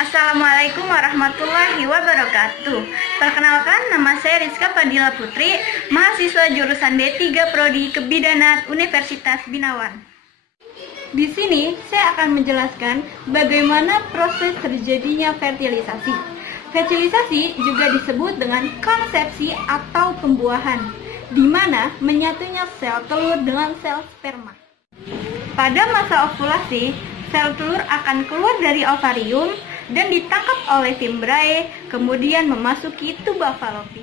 Assalamualaikum warahmatullahi wabarakatuh. Perkenalkan, nama saya Rizka Fadila Putri, mahasiswa jurusan D3 Prodi Kebidanan Universitas Binawan. Di sini saya akan menjelaskan bagaimana proses terjadinya fertilisasi. Fertilisasi juga disebut dengan konsepsi atau pembuahan, di mana menyatunya sel telur dengan sel sperma. Pada masa ovulasi, sel telur akan keluar dari ovarium dan ditangkap oleh fimbriae, kemudian memasuki tuba falopi.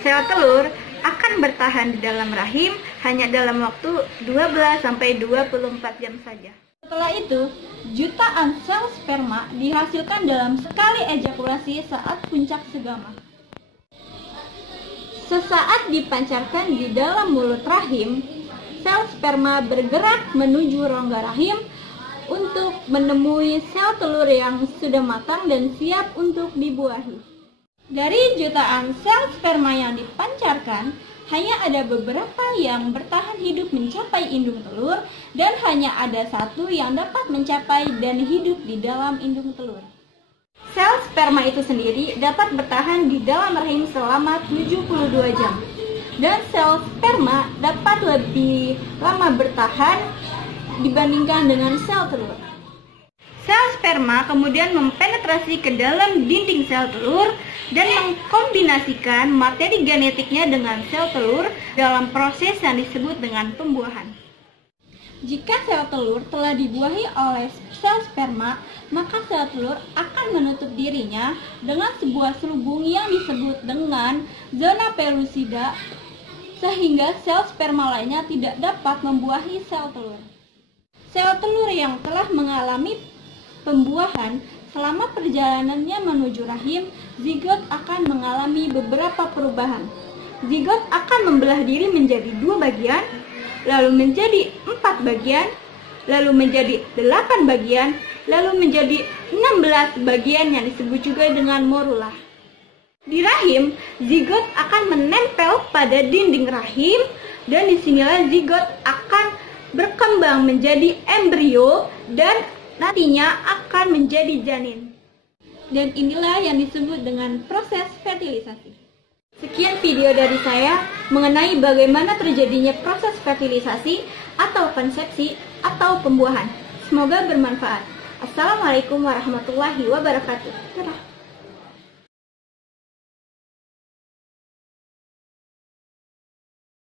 Sel telur akan bertahan di dalam rahim hanya dalam waktu 12-24 jam saja. Setelah itu, jutaan sel sperma dihasilkan dalam sekali ejakulasi saat puncak segama. Sesaat dipancarkan di dalam mulut rahim, sel sperma bergerak menuju rongga rahim untuk menemui sel telur yang sudah matang dan siap untuk dibuahi. Dari jutaan sel sperma yang dipancarkan, hanya ada beberapa yang bertahan hidup mencapai indung telur dan hanya ada satu yang dapat mencapai dan hidup di dalam indung telur. Sel sperma itu sendiri dapat bertahan di dalam rahim selama 72 jam. Dan sel sperma dapat lebih lama bertahan dibandingkan dengan sel telur. Sel sperma kemudian mempenetrasi ke dalam dinding sel telur dan mengkombinasikan materi genetiknya dengan sel telur dalam proses yang disebut dengan pembuahan. Jika sel telur telah dibuahi oleh sel sperma, maka sel telur akan menutup dirinya dengan sebuah selubung yang disebut dengan zona pellucida, sehingga sel sperma lainnya tidak dapat membuahi sel telur. Sel telur yang telah mengalami pembuahan, selama perjalanannya menuju rahim, zigot akan mengalami beberapa perubahan. Zigot akan membelah diri menjadi 2 bagian, lalu menjadi 4 bagian, lalu menjadi 8 bagian, lalu menjadi 16 bagian yang disebut juga dengan morula. Di rahim, zigot akan menempel pada dinding rahim dan disinilah zigot akan berkembang menjadi embrio dan nantinya akan menjadi janin. Dan inilah yang disebut dengan proses fertilisasi. Sekian video dari saya mengenai bagaimana terjadinya proses fertilisasi atau konsepsi atau pembuahan. Semoga bermanfaat. Assalamualaikum warahmatullahi wabarakatuh.